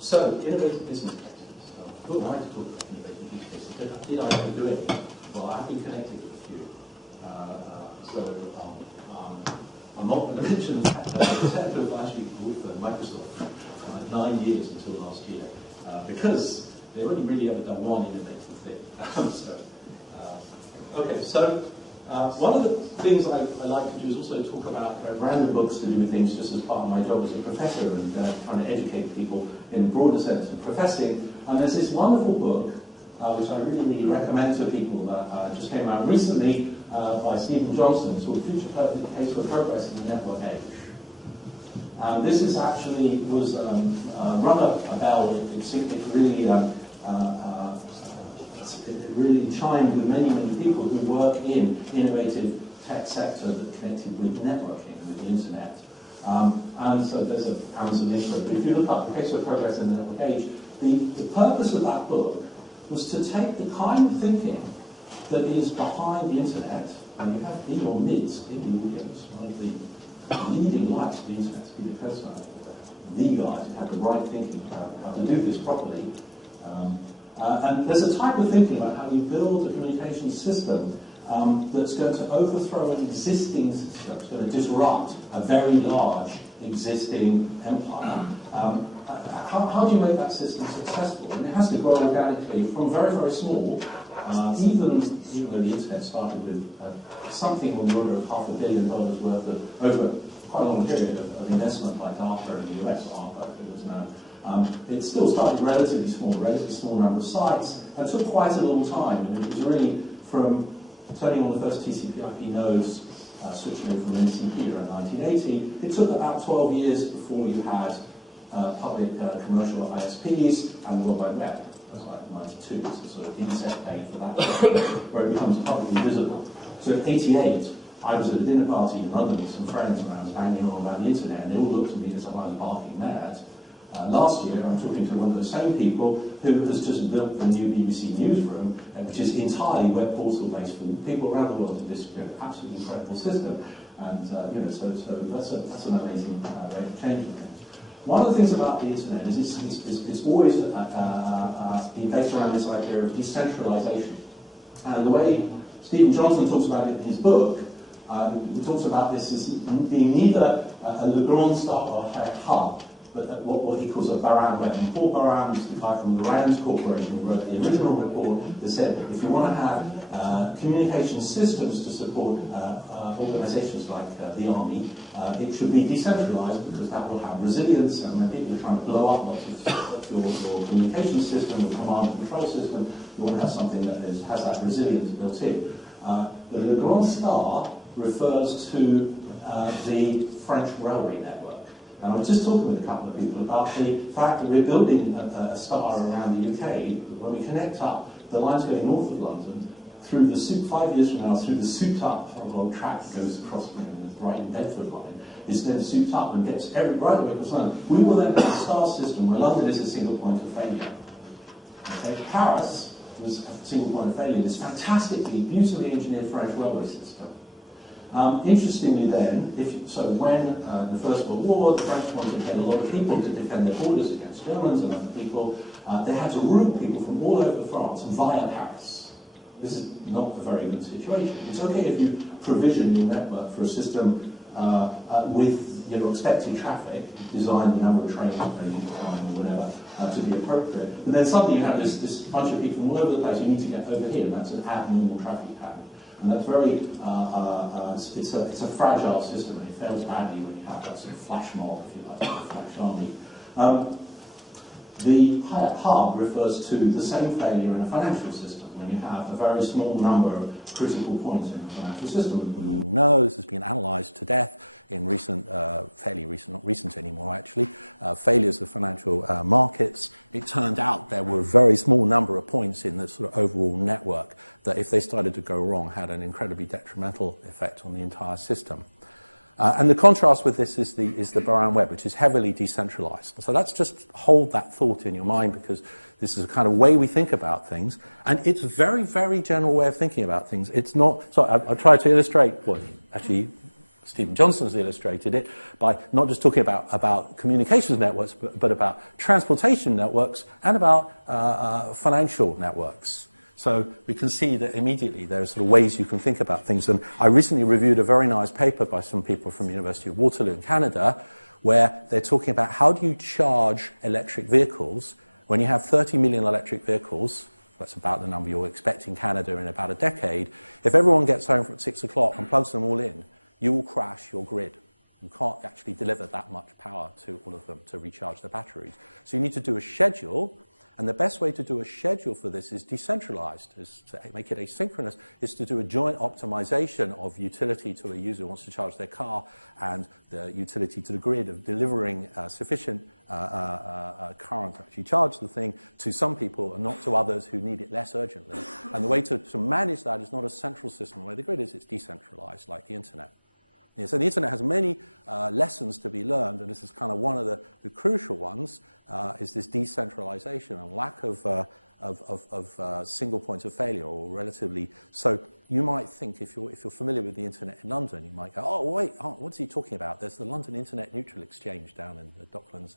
So, innovative business practices. Who am I to talk about innovative use cases? Did I ever do any? Well, I've been connected with a few. I'm not going to mention the technical advisory board for Microsoft for 9 years until last year, because they've only really ever done one innovative thing. One of the things I like to do is also talk about random books to do with things just as part of my job as a professor and trying to educate people in a broader sense of professing. And there's this wonderful book, which I really, really recommend to people that just came out recently by Stephen Johnson. It's called Future Perfect Case for Progress in the Network Age. And this is actually was rung a bell. It really chimed with many, many people who work in innovative tech sector that connected with networking, with the internet. And so there's an Amazon intro. But if you look up the Case for Progress in the Network Age, the purpose of that book was to take the kind of thinking that is behind the internet, and you have in your midst, in the audience, one of the leading lights of the internet, to give you a personality, the guys who have the right thinking about how to do this properly. And there's a type of thinking about how you build a communication system that's going to overthrow an existing system, it's going to disrupt a very large existing empire. How do you make that system successful? And it has to grow organically from very, very small, even though the internet started with something on the order of $500 million worth of, over quite a long period of investment by data in the US, ARPA, it was known. It still started relatively small number of sites, and took quite a long time. And it was really from turning on the first TCP/IP nodes, switching over from NCP around 1980. It took about 12 years before you had public commercial ISPs and the World Wide Web. That's like 92. It's a sort of inset day for that, where it becomes publicly visible. So in 88, I was at a dinner party in London with some friends and I was banging on about the internet, and they all looked at me as if I was barking mad. Last year, I'm talking to one of those same people who has just built the new BBC newsroom, which is entirely web portal based for people around the world to this absolutely incredible system. And so that's an amazing rate of changing things. One of the things about the internet is it's always been based around this idea of decentralization. And the way Stephen Johnson talks about it in his book, he talks about this as being neither a Legrand style hub, but what he calls a Baran web. And Paul Baran is the guy from the RAND Corporation who wrote the original report that said if you want to have communication systems to support organizations like the Army, it should be decentralized because that will have resilience, and when people are trying to blow up lots of your communication system, your command and control system, you want to have something that has that resilience built in. The Legrand star refers to the French railway network. And I was just talking with a couple of people about the fact that we're building a star around the UK. When we connect up, the lines going north of London, through the 5 years from now, through the souped-up long track that goes across the Brighton Bedford line, is then souped up and gets right away across London. We will then have a star system where London is a single point of failure. Okay? Paris was a single point of failure. This fantastically, beautifully engineered French railway system. Interestingly then, when the First World War, the French wanted to get a lot of people to defend their borders against Germans and other people, they had to route people from all over France via Paris. This is not a very good situation. It's okay if you provision your network for a system with expected traffic, design the number of trains maybe or whatever to be appropriate. But then suddenly you have this bunch of people from all over the place, you need to get over here, and that's an abnormal traffic pattern. And that's very, it's a fragile system, and it fails badly when you have that sort of flash mob, if you like, a flash army. The hub refers to the same failure in a financial system, when you have a very small number of critical points in the financial system. We all know this has been analysed to death in fairly recent, not recent anymore actually, failures of financial markets. It turned out there were a very small number of points in the sort of overall network that, if they started to go wrong, had an incredibly detrimental effect on the entire system. And the contrast with this is the Baran web, which is heavily decentralized. So let's just hold that thought in your mind, because this is the kind of way we think about things. And it's a very, very general way of thinking about things. It's not, so I'll try to illustrate what actually Stephen Johnson's illustrated it by not just talking about communications networks, but about transportation networks and about financial networks. So we can see that immediately there are sort of ways you can think about things. And I recently reviewed a very nice paper by some people from the University of Waterloo in Canada, where they're talking about how do you charge electric vehicles when you have 30 million electric vehicles. That's about the number you'll expect in Canada in about a decade. If everyone gets home at 6 o'clock and plugs them all in, you will crash your grid. You can't actually deliver that much power to all of them to recharge their batteries. So you need to do a schedule. And the best way to do a schedule for this is decentralized, is to make it asynchronous, is to do a joint optimization of utility to a user who wants to charge their car and the utility to the grid of delivering sufficient current to actually charge the thing to some people and not to others who need it less urgently. And the way to manage that is not a central system. The way the grid is, it's decentralized, like the internet. Yeah, so the internet has many lessons to be learned, and this is kind of one of the crucial ones, is this decentralization and lack of single points of failure, or relatively. So you might think, if you're familiar with the internet in London, you might go, oh wait, what's he talking about? There's the London Internet Neutral Exchange down in the Docklands.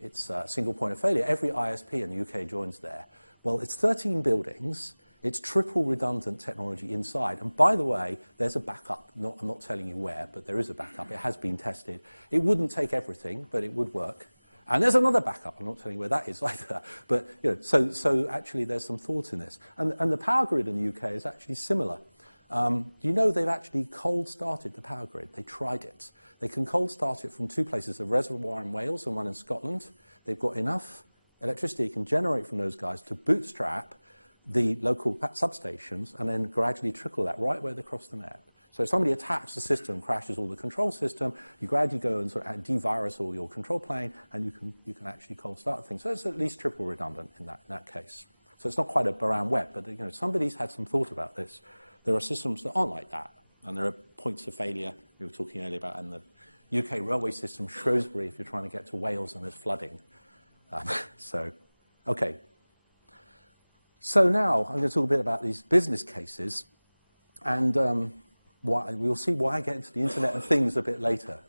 It's a single point of failure. Every ISP in the UK joins there. Well, it's 13 buildings. It's triple redundant technology inside. And by the way, there's a backup. I'm not telling you where, but there is a backup. It has been tested. It wouldn't take everything, but it would work. And there's another backup. I'm not telling you where that is either. But so actually there's some thought in this. And the power grid in the UK is actually similar. Do you know they've actually cold started the power grid? They tried it. They can cold start it from two places, a reservoir in Wales and one in Scotland. They've got enough electricity it can generate from those guys to bootstrap the local substations and then gradually trickle that right where they cross the net. So if somebody attacks the system, crashes all the control system, you gradually go and sort of de-virus all your control plane, and you can actually cold start things. So it's at least triple redundant in that case. So it's not quite a Baran web, but somebody's had some thought about this. There are systems that aren't like that, and there are points of failure we were talking earlier about in the UK railway system, Shrewsbury, if you're trying to get to Wales and there's flooding. Okay. So now I'm going to talk a bit about these business cases, and we'll see why I get into the Internet of Things a bit later.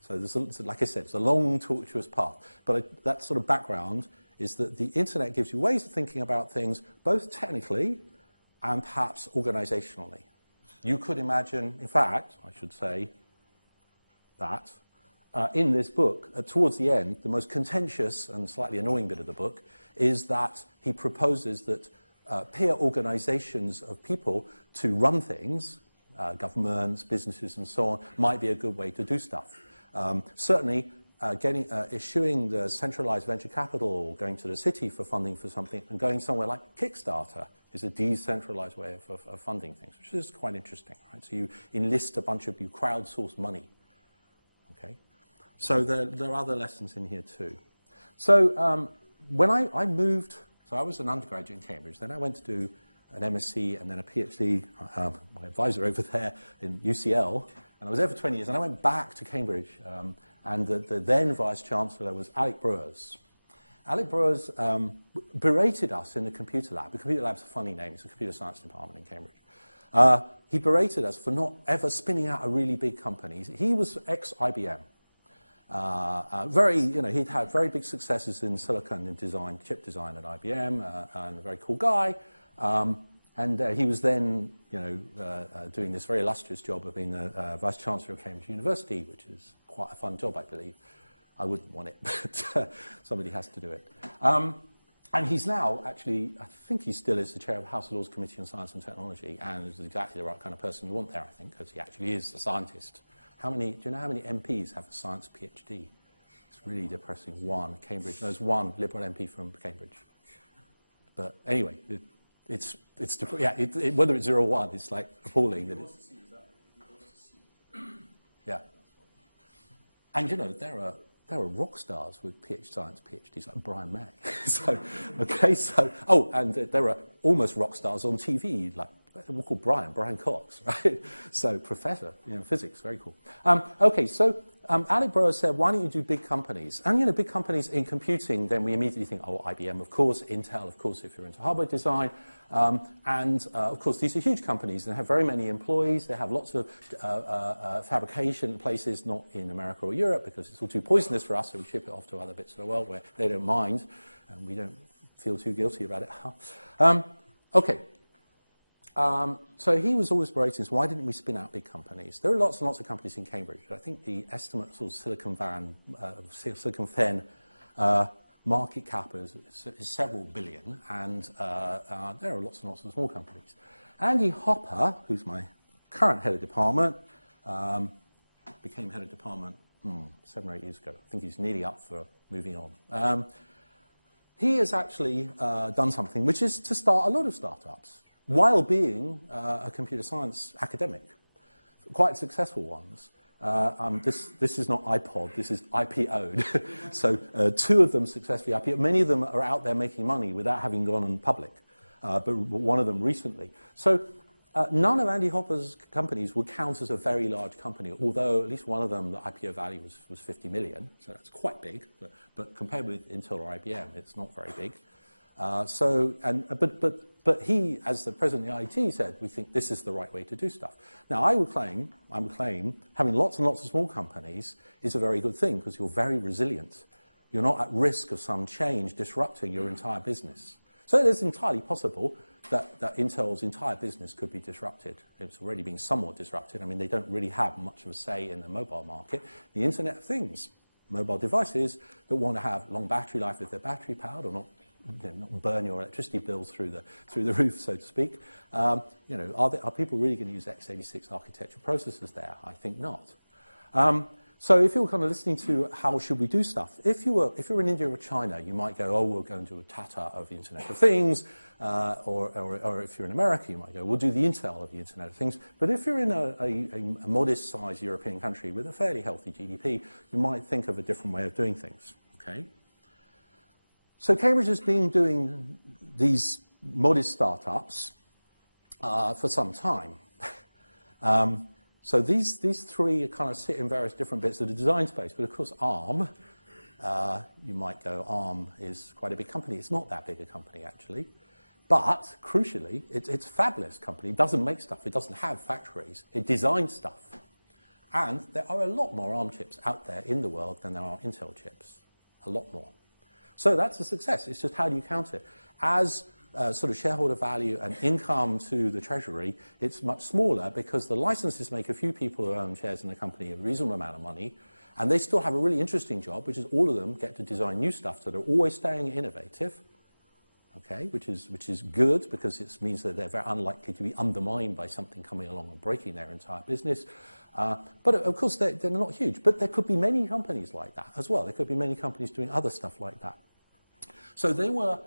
So like I said, it's a long, tortuous path. But that sort of background is that the Internet gives you ways of thinking about things, both technically and perhaps organizationally. You could imagine, in fact, I should say that, in this book, towards the end, the most contentious and slightly annoying bit of the book is that he proposes that peer organizations of people to run things, governments, businesses, and so on, might be a good way to do stuff. Certainly, issuing the centralized venture capital or going to the city for funding for something and going somewhere like Kickstarter is a decentralized way of funding things, which is quite interesting, right? So you enlist you crowdsource money, okay? So there are other lessons in here too. So when I moved, so I was an undergraduate in Cambridge, then I went to do an MSc and then a PhD, my advisor over there in UCL, and I was there for 20 years, and I went back to Cambridge, and the then Vice-Chancellor was Alec Brewers. Alec Brewers berated us in the computer lab. The computer lab's a funny name, it's a computer science department in Cambridge. He berated us for not ever spinning out a really big company. He was ex-IBM. He'd had very big successes in silicon design, chip design at IBM, and a very cool guy. And he was then, doing this very illustrious job of being the Vice-Chancellor of Cambridge University, which is quite a fun job, I believe. I wouldn't want it, but somebody has to do it. And he's now actually, I think he still is the chair of the House of Lords Committee on Science and Technology, and is exactly the right kind of person you want there, I think, because he actually is a scientist. Do you know how many MPs have a science PhD? It's really depressing. One, Cambridge. There's one Liberal MP from Cambridge. But anyway, whether it's 0 or 1, it's like appalling that it's. Yeah. And there are rock stars with science PhDs like Brian May. And there are almost rock stars on TV like. We'll call Brian Cox, right? So professor, physics, very cool. So Alec Burrows said, why don't you do big companies? And, big companies in computing, then we immediately think, oh, IBM, of course, Intel, of course, if you're into hardware design. Of course, these are huge companies. They have very many employees. They have lots of fabrication places, not in America or Europe, because it's all too poisonous for us, so we ship it off to other bits of the world where they don't mind, and we don't feel too guilty about it. Okay. So he was always berating us, why didn't we spin out big companies? There are lots and lots of companies in Cambridge. I think the estimate of Silicon Fen market cap is several billion, and there are lots and lots of small companies. Andy Hopper, who's my current head of department, became head of department 7 or 8 years ago. I think he's nearly up for moving on. He has actually done something, which is to start a lot of startups, while being a computer science academic, quite successful ones. This is not iPod, this is IPO'd. So 2 of them successfully IPO'd. Many of them are out there making money without having gone on public, but one of them recently. So none of Andy Hopper's companies would count as a very large company, although at least one of them, the IPO value was 50 million, so that's quite big, but compared with Intel or IBM, it's not very big. But he, as the president of the IoT, said, we think this is the right way to do stuff. Now, I would claim, having lots and lots of small companies is a very good thing because you're very resilient. You're not at risk of some change disrupting your entire business. So it is entirely possible that Intel's entire business could be disrupted. It's already being somewhat disrupted. I mean, they don't really have much of a say in the mobile market. The Internet of Things, mobile devices that want to have long battery life if they're battery powered or not burn your electricity bills through the roof, so to speak. Are people really going to use x86 architecture processors there? I think not. So if you're kind of listening to how should we do stuff, if you're in India or China, you might go, oh, we'll go and do a Tata of the Internet of Things, or if you're in America, you might go, we'll do the Intel of the Internet of Things. But if you're in a modest-sized European country with a fairly healthy GDP, you might think of a different way of doing things. Okay. So Cambridge has been doing these modest startups for some time. So these 3 kind of sit in various different bits of the design space. But of course, ARM, you might go, ARM is quite a big company. It's not that big a company, actually. But crucially, it's a fabulous company. It doesn't make stuff. It doesn't have factories. It designs stuff. And there are a lot more ARM chips out there in the world than there are Intel chips. A lot more. So that's a success. It's just how do you count it? As sort of shareholder value and income to the treasury, it's much smaller because the licenses make a few people who own shares in the company a reasonable amount of money, and they still have a really interesting job, which is all of them get to design new stuff, so they're always staying innovative, okay, which is good because it means that they're very unlikely to be undermined by something coming along and breaking their entire business. But of course, they're not huge. But there could be many companies like that as well. There could be many companies doing other stuff like that. So they were,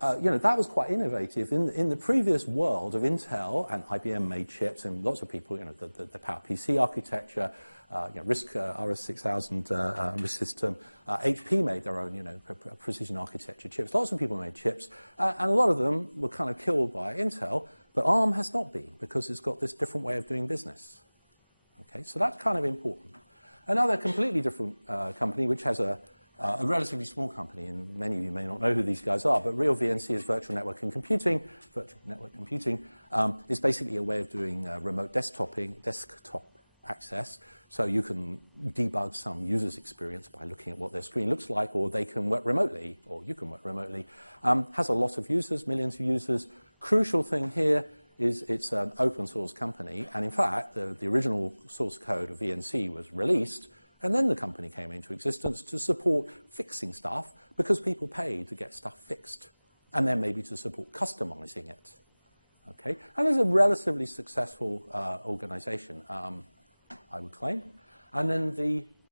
that was quite innovative. In the previous world of Intel, and IBM made chips, and lots of people, the PowerPC architecture, RISC RS6000 RISC system. HP made their own, precision architecture chips. Lots of people made chips, and a lot of them were kind of killed by Intel. But ARM has not been because it's got this different way of doing business. Okay, so that's kind of important. Another completely different company, which has a relatively small company, and many of you may not know who these guys are, but Real VNC is virtual network computing. Virtual network computing is basically a way of doing remote desktop access, so you can debug some user's experience by looking at what their screen looks like, or they can work remotely, or you can work remotely. Has a lot of users, millions of users. Crucial thing here is it's an open source company, and in fact, the original source code of VNC was released, and then the company came into existence to support fixing stuff, because people paid to get stuff fixed, and then maybe to support customizing it. Okay, and it's a relatively successful organization, I would claim. And then the